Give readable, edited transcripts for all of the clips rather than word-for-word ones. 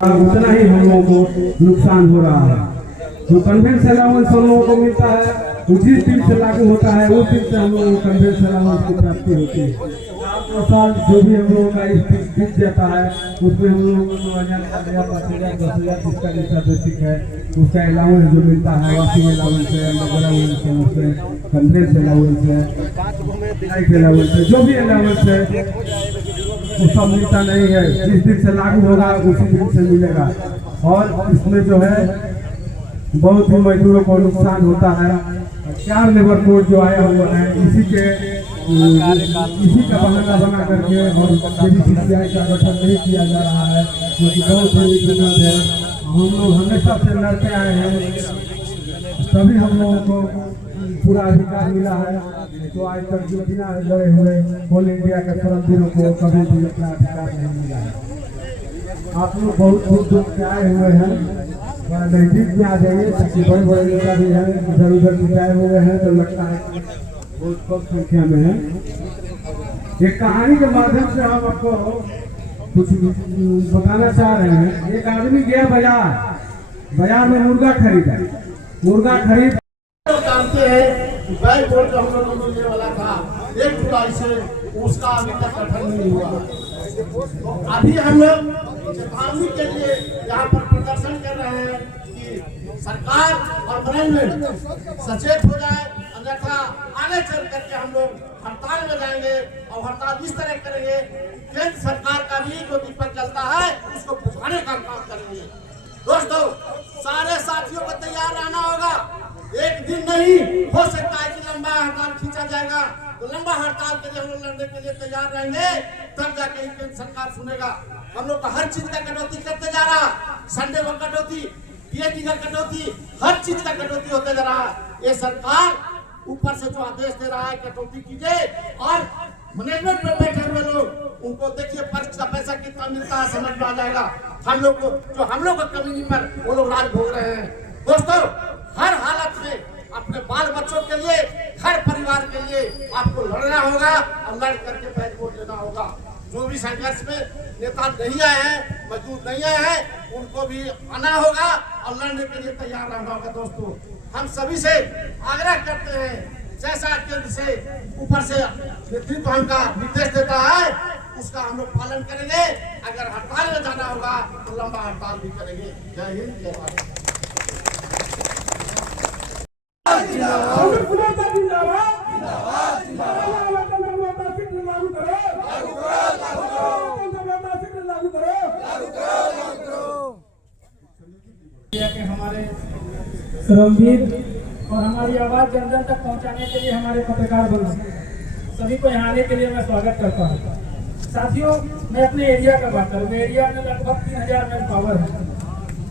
उतना ही हम लोगों को नुकसान हो रहा है। जो कन्वेंशनल अलाउंस हम लोगों को मिलता है वो जिस दिन से लागू होता है उस दिन से हम लोगों को कन्वेंशनल अलाउंस की प्राप्ति होती है। साल जो भी हम लोगों का इस बीत जाता है उसमें हम लोगों को 9,000, 5,000, 10,000 जिसका जैसा बेसिक है उसका अलाउंस जो मिलता है, वाशिंग अलाउंस है, अलाउंस है, उसमें कन्वेंस अलाउंस है, लाइट अलाउंस है, जो भी अलाउंस है वो सब मिलता नहीं है। जिस दिन से लागू होगा उसी दिन से मिलेगा। और इसमें जो है बहुत ही मजदूरों को नुकसान होता है। 4 लेबर कोड जो आया हुआ है इसी का बहाना बना करके और CBCCI का गठन नहीं किया जा रहा है, जो कि बहुत ही दिक्कत है। हम लोग हमेशा से लड़ते आए हैं, तभी हम लोगों को पूरा अधिकार मिला है। तो आज तक जो बिना लड़े हुए ऑल इंडिया के श्रमजीवियों को कभी भी अपना अधिकार नहीं मिला है। आप लोग बहुत दूर दूर से आए हुए हैं, नजदीक में आ जाइए ताकि बड़े बड़े नेता भी हैं इधर उधर बिताए हुए हैं तो लगता है बहुत कम संख्या में है। एक कहानी के माध्यम से हम आपको कुछ बताना चाह रहे हैं। एक आदमी गया बाजार में मुर्गा खरीदा। मुर्गा खरीद जानते हैं बैग बोर्ड जो हम लोगों को मिलने वाला था 1 जुलाई से, उसका अभी तक गठन नहीं हुआ। तो अभी हम लोग चेतावनी के लिए यहाँ पर प्रदर्शन कर रहे हैं कि सरकार और मैनेजमेंट सचेत हो जाए, अन्यथा आगे चल करके हम लोग हड़ताल में जाएंगे। और हड़ताल इस तरह करेंगे केंद्र सरकार का भी जो दीपक जलता है उसको बुझाने का काम करेंगे। दोस्तों, सारे साथियों को तैयार रहना होगा। एक दिन नहीं हो सकता है कि लंबा हड़ताल खींचा जाएगा। तो लंबा हड़ताल के लिए हम लोग लड़ने के लिए तैयार रहेंगे, तब जाके केंद्र सरकार सुनेगा। हम लोग का हर चीज का कटौती करते जा रहा है, संडे को कटौती, PAT का कटौती, हर चीज का कटौती होते जा रहा है। ये सरकार ऊपर से जो आदेश दे रहा है कटौती कीजिए, और मैनेजमेंट में बैठे हुए लोग उनको देखिए पर्च का पैसा कितना मिलता है, समझ में आ जाएगा। हम लोग को जो हम लोग का कमी पर वो लोग राज भोग रहे हैं। दोस्तों, हर हालत में अपने बाल बच्चों के लिए, हर परिवार के लिए आपको लड़ना होगा और लड़ करके बैठ वोट लेना होगा। जो भी संघर्ष में नेता नहीं आए हैं, मजदूर नहीं आए हैं, उनको भी आना होगा और लड़ने के लिए तैयार रहना होगा। दोस्तों, हम सभी से आग्रह करते हैं, जैसा केंद्र से ऊपर से नेतृत्व हमका निर्देश देता है उसका हम लोग पालन करेंगे। अगर हड़ताल में जाना होगा तो लंबा हड़ताल भी करेंगे। जय हिंद, जय भारत। हमारे श्रमजीवी और हमारी आवाज जन जन तक पहुंचाने के लिए हमारे पत्रकार बंधु सभी को यहाँ आने के लिए मैं स्वागत करता हूँ। साथियों, मैं अपने एरिया का बात करूँ। एरिया में लगभग 3,000 मैन पावर है।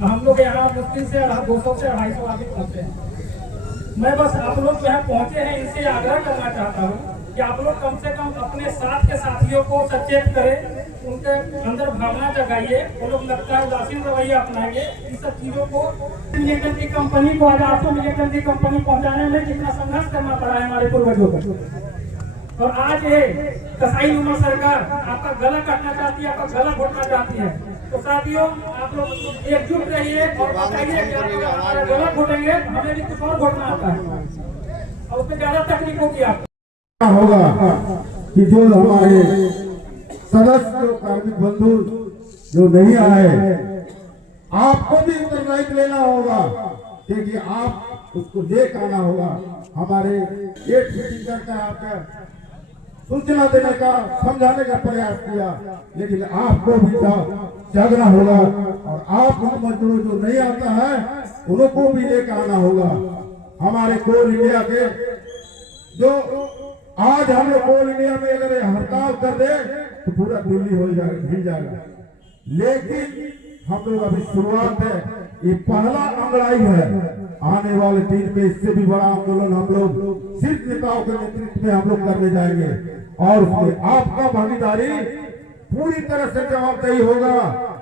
हम लोग यहाँ मुश्किल से 200 से 250 आदमी पहुँचते हैं। मैं बस आप लोग जो है पहुँचे हैं, इनसे आग्रह करना चाहता हूँ कि आप लोग कम से कम अपने साथ के साथियों को सचेत करें, उनके अंदर भावना जगाइए। वो लोग लगता है उदासीन रवैया अपनाएंगे। इस सब चीजों को मिलियन की कंपनी को आज 800 मिलियन की कंपनी पहुंचाने में कितना संघर्ष करना पड़ा है हमारे पूर्वजों को। और आज ये कसाई नुमा सरकार आपका गला काटना चाहती है, आपका गला घोटना चाहती है। तो साथियों, आप लोग एकजुट रहिए और बताइए कि आप हमारा गला घोटेंगे, हमें भी कुछ और घोटना आता है और उसमें ज्यादा तकलीफ होगी। आपको होगा कि जो हमारे सदस्य कार्मिक बंधु जो नहीं आए, आपको भी उत्तरदायित्व लेना होगा, क्योंकि आप उसको लेकर आना होगा। हमारे एक मीटिंग करके आपका सूचना देने का, समझाने का प्रयास किया, लेकिन आपको भी जागना होगा और आप उन मजदूरों जो नहीं आता है उनको भी लेकर आना होगा। हमारे कोल इंडिया के जो आज हम लोग कोल इंडिया में अगर हड़ताल कर दे तो पूरा दिल्ली हो जाएगा, हिल जाएगा। लेकिन हम लोग अभी शुरुआत है, ये पहला अंगड़ाई है। आने वाले दिन में इससे भी बड़ा आंदोलन हम लोग सिर्फ नेताओं के नेतृत्व में हम लोग करने जाएंगे और उसमें आपका भागीदारी पूरी तरह से जवाबदेही होगा।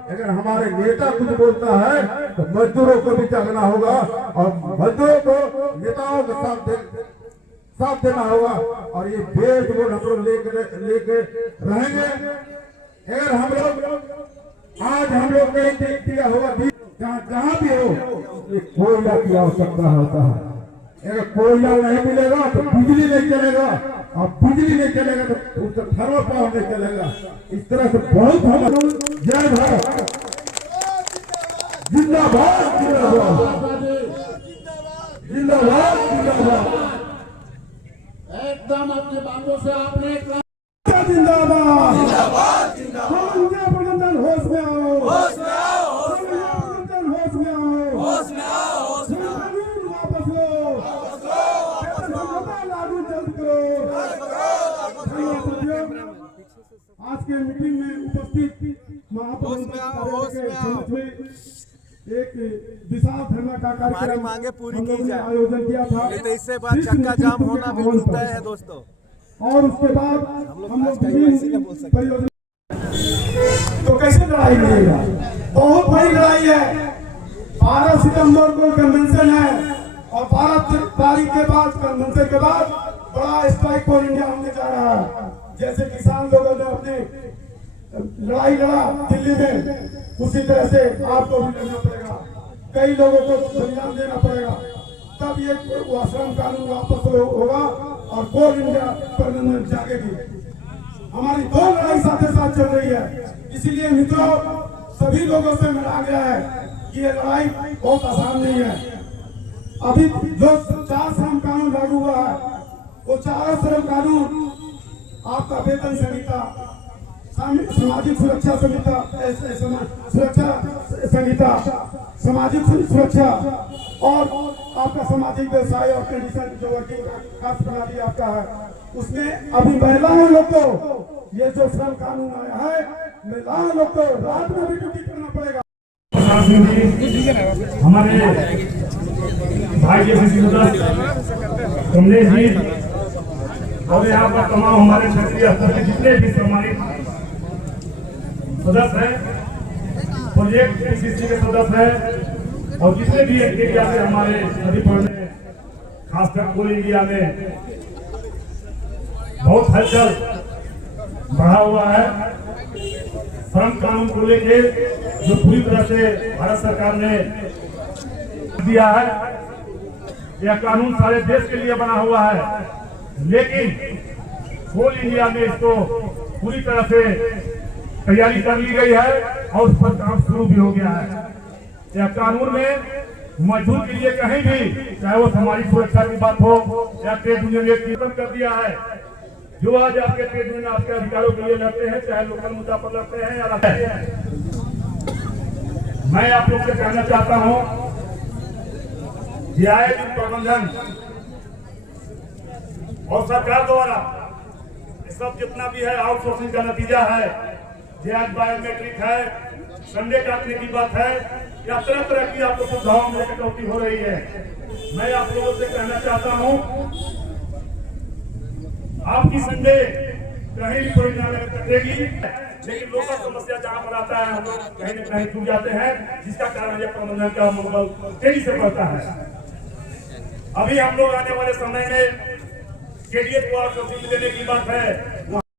अगर हमारे नेता कुछ बोलता है तो मजदूरों को भी जागना होगा और मजदूरों को नेताओं के साथ देना होगा। और ये बेच वोट हम लोग लेके रहेंगे। अगर हम लोग आज हम लोग कहीं देख दिया होगा जहाँ भी हो कोयला की आवश्यकता होता है। अगर कोयला नहीं मिलेगा तो बिजली नहीं चलेगा, और बिजली नहीं चलेगा तो उसका थर्मल पावर नहीं चलेगा। इस तरह से बहुत हम जय भारत, जिंदाबाद जिंदाबाद जिंदाबाद जिंदाबाद, एकदम अपनी बातों से आपने जिंदाबाद जिंदाबाद जिंदाबाद, प्रबंधन होश में आओ, होश में आओ, प्रबंधन होश में आओ, होश में आओ, होश में आओ, वापस लो, लागू जल्द करो। आज के मीटिंग में उपस्थित एक विशाल धरना का कार्यक्रम मांगे पूरी की जाए, आयोजन किया था। तो इससे बाद चक्का जाम होना बिल्कुल तय है दोस्तों। और उसके बाद हम लोग परियोजना तो कैसे लड़ाई लड़ेगा? बहुत बड़ी लड़ाई है। 12 सितंबर को कन्वेंशन है और 12 तारीख के बाद कन्वेंशन के बाद बड़ा स्ट्राइक फॉर इंडिया होने जा रहा है। जैसे किसान लोगों ने अपने लड़ाई लड़ा दिल्ली में, उसी तरह से आपको भी लड़ना पड़ेगा। कई लोगों को बलिदान देना पड़ेगा, तब ये श्रम कानून वापस होगा और कोल इंडिया परमानेंट जागेगी। हमारी दो लड़ाई साथ साथ चल रही है। इसीलिए मित्रों, सभी लोगों से मिला गया है कि ये लड़ाई बहुत आसान नहीं है। अभी जो 4 श्रम कानून लागू हुआ है, वो 4 श्रम कानून आपका वेतन संहिता, सामाजिक सुरक्षा संहिता, सुरक्षा संहिता, सामाजिक सुरक्षा और आपका सामाजिक व्यवसाय और कंडीशन जो वर्किंग खास प्रणाली आपका है, उसमें अभी महिलाओं लोग को ये जो श्रम कानून आया है, महिलाओं लोग को रात में भी ड्यूटी करना पड़ेगा। हमारे भाई जैसे कमलेश जी और यहाँ पर तमाम हमारे क्षेत्रीय स्तर के जितने भी सम्मानित सदस्य हैं, प्रोजेक्ट PCC के सदस्य हैं, और जितने भी एरिया से हमारे नदी पढ़ने, खासकर कोल इंडिया में बहुत हलचल बढ़ा हुआ है। श्रम कानून को लेकर जो पूरी तरह से भारत सरकार ने दिया है, यह कानून सारे देश के लिए बना हुआ है, लेकिन कोल इंडिया में इसको पूरी तरह से तैयारी कर ली गई है और उस पर काम शुरू भी हो गया है। यह कानून में मजदूर के लिए कहीं भी, चाहे वो सामाजिक सुरक्षा की बात हो या ट्रेड यूनियन खत्म कर दिया है। जो आज आपके ट्रेड यूनियन आपके अधिकारों के लिए लड़ते हैं, चाहे लोकल मुद्दा पर लड़ते हैं या लड़ते हैं, मैं आप लोग से कहना चाहता हूं कि आए दिन प्रबंधन और सरकार द्वारा सब जितना भी है आउटसोर्सिंग का नतीजा है। जे आज बायोमेट्रिक है, संडे काटने की बात है, या तरह तरह की आपको सुविधाओं में कटौती हो रही है। मैं आप लोगों से कहना चाहता हूं, आपकी संडे कहीं भी कोई ना कटेगी, लेकिन लोकल समस्या जहां पर आता है हम लोग कहीं न कहीं छूट जाते हैं, जिसका कारण यह प्रबंधन का मनोबल तेजी से बढ़ता है। अभी हम लोग आने वाले समय में KDH को आउटसोर्सिंग देने की बात है।